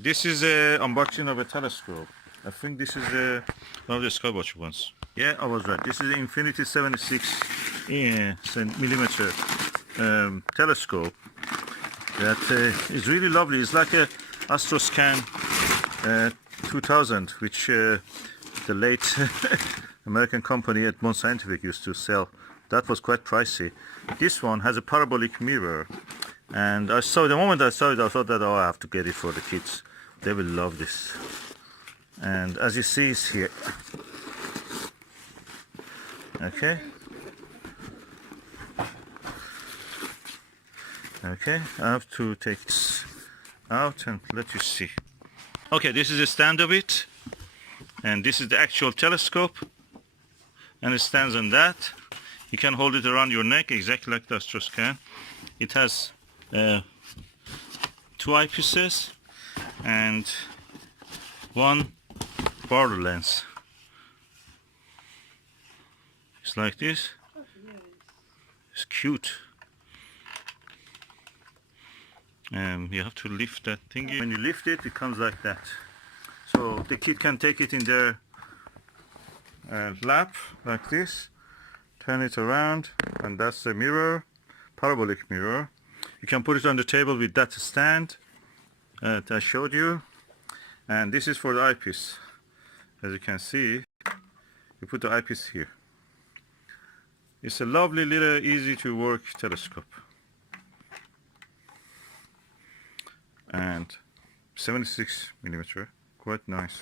This is a unboxing of a telescope. I think this is one of the Skywatcher ones. Yeah, I was right. This is the Infinity 76 millimeter telescope that is really lovely. It's like a Astroscan 2000, which the late American company Edmond Scientific used to sell. That was quite pricey. This one has a parabolic mirror, and I saw the moment I saw it, I thought that, oh, I have to get it for the kids. They will love this. And as you see, it's here. Okay. Okay, I have to take this out and let you see. Okay, this is the stand of it, and this is the actual telescope, and it stands on that. You can hold it around your neck exactly like the Astroscan. It has 2 eyepieces and 1 Barlow lens. It's like this. It's cute. You have to lift that thingy. When you lift it, it comes like that. So the kid can take it in their lap like this, turn it around, and that's the mirror, parabolic mirror. You can put it on the table with that stand that I showed you, and this is for the eyepiece. As you can see, you put the eyepiece here. It's a lovely little easy to work telescope, and 76 millimeter, quite nice.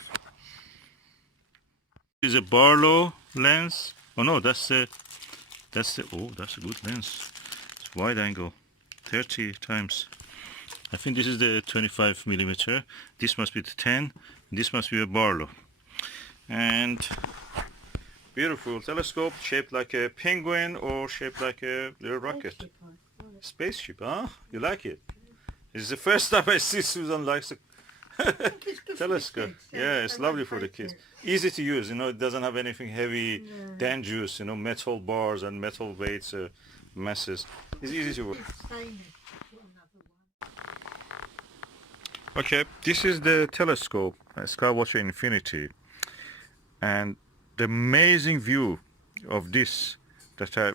This is a Barlow lens. Oh no, that's a good lens. It's wide angle, 30 times. I think this is the 25 millimeter. This must be the 10. This must be a Barlow. And beautiful telescope, shaped like a penguin or shaped like a little rocket. Spaceship, huh? You like it? This is the first time I see Susan likes a telescope. Yeah, it's lovely for the kids. Easy to use, you know, it doesn't have anything heavy, dangerous, you know, metal bars and metal weights, messes. It's easy to work. Okay, this is the telescope, Skywatcher Infinity. And the amazing view of this that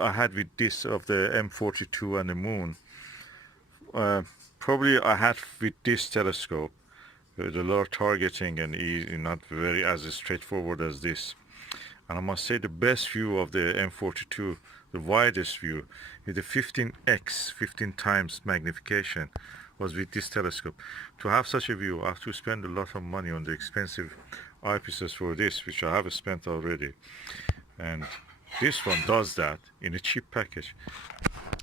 I had with this of the M42 and the moon, probably I had with this telescope with a lot of targeting and not very as straightforward as this. And I must say the best view of the M42, the widest view, with the 15x, 15 times magnification, was with this telescope. To have such a view, I have to spend a lot of money on the expensive eyepieces for this, which I have spent already. And this one does that in a cheap package.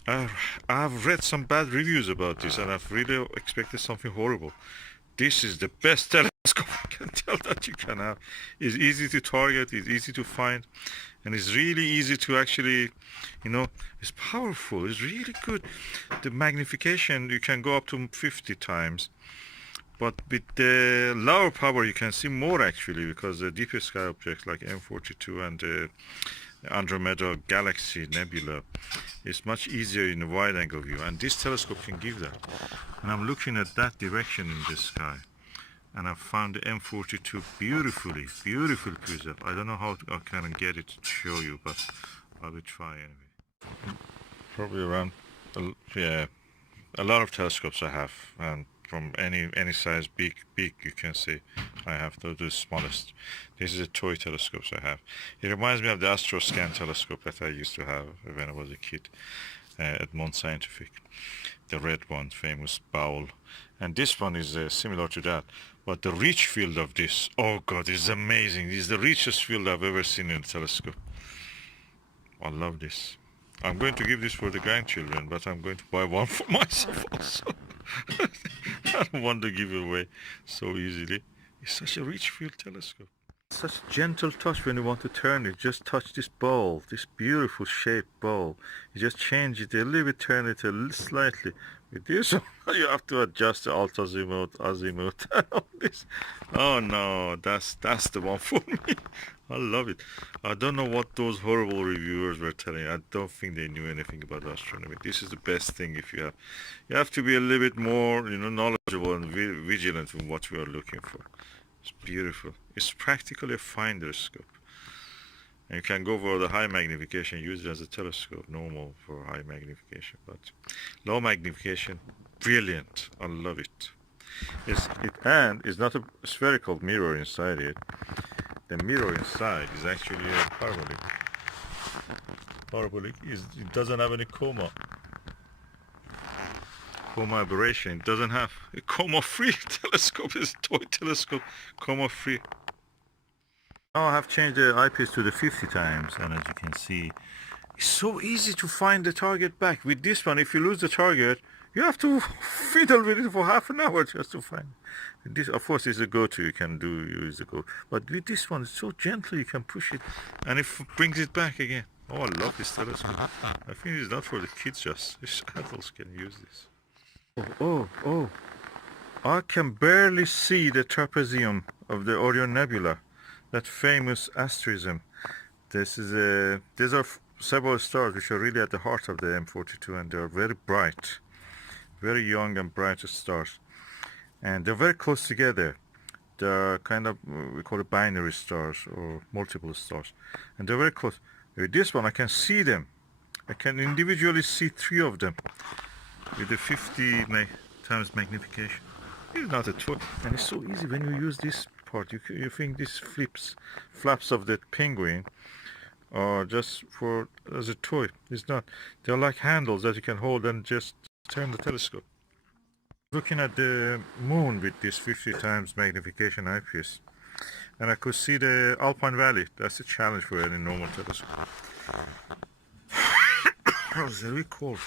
I've read some bad reviews about this, and I've really expected something horrible. This is the best telescope I can tell that you can have. It's easy to target, it's easy to find, and it's really easy to actually, you know, it's powerful, it's really good. The magnification, you can go up to 50 times, but with the lower power you can see more actually, because the deeper sky objects like M42 and the Andromeda Galaxy Nebula is much easier in a wide angle view, and this telescope can give that. And I'm looking at that direction in the sky, and I've found the M42 beautifully preserved. I don't know how I can get it to show you, but I will try anyway. Probably around, yeah, a lot of telescopes I have, and from any size, big you can see I have the smallest. This is a toy telescopes I have. It reminds me of the Astroscan telescope that I used to have when I was a kid at Edmond Scientific, the red one, famous bowl. And this one is similar to that, but the reach field of this, oh god, is amazing. This is the richest field I've ever seen in a telescope. I love this. I'm going to give this for the grandchildren, but I'm going to buy one for myself also. I don't want to give it away so easily. It's such a rich field telescope. Such gentle touch when you want to turn it. Just touch this ball, this beautiful shaped ball. You just change it a little bit, turn it a little slightly. With this, you have to adjust the alt azimuth, all this. Oh no, that's the one for me. I love it. I don't know what those horrible reviewers were telling. I don't think they knew anything about astronomy. This is the best thing if you have. You have to be a little bit more, knowledgeable and vigilant in what you are looking for. It's beautiful. It's practically a finder scope. And you can go for the high magnification, use it as a telescope, normal for high magnification. But low magnification, brilliant. I love it. And it's not a spherical mirror inside it. The mirror inside is actually a parabolic. Parabolic it doesn't have any coma aberration. It doesn't have a coma-free telescope. It's a toy telescope, coma-free. Now I have changed the eyepiece to the 50 times, and as you can see, it's so easy to find the target back. With this one, if you lose the target, you have to fiddle with it for half an hour just to find it. This, of course, is a go-to. You can use the go. But with this one, it's so gentle. You can push it, and it brings it back again. Oh, I love this telescope. I think it's not for the kids, just adults can use this. Oh! I can barely see the trapezium of the Orion Nebula, that famous asterism. These are several stars which are really at the heart of the M42, and they are very bright, very young and bright stars, and they're very close together. They're kind of, we call it binary stars or multiple stars, and they're very close. With this one, I can see them. I can individually see 3 of them with the 50 times magnification. It's not a toy, and it's so easy when you use this part. You think these flaps of the penguin are just as a toy. It's not. They're like handles that you can hold and just turn the telescope. Looking at the moon with this 50 times magnification eyepiece, and I could see the Alpine Valley. That's a challenge for any normal telescope. It was very cold.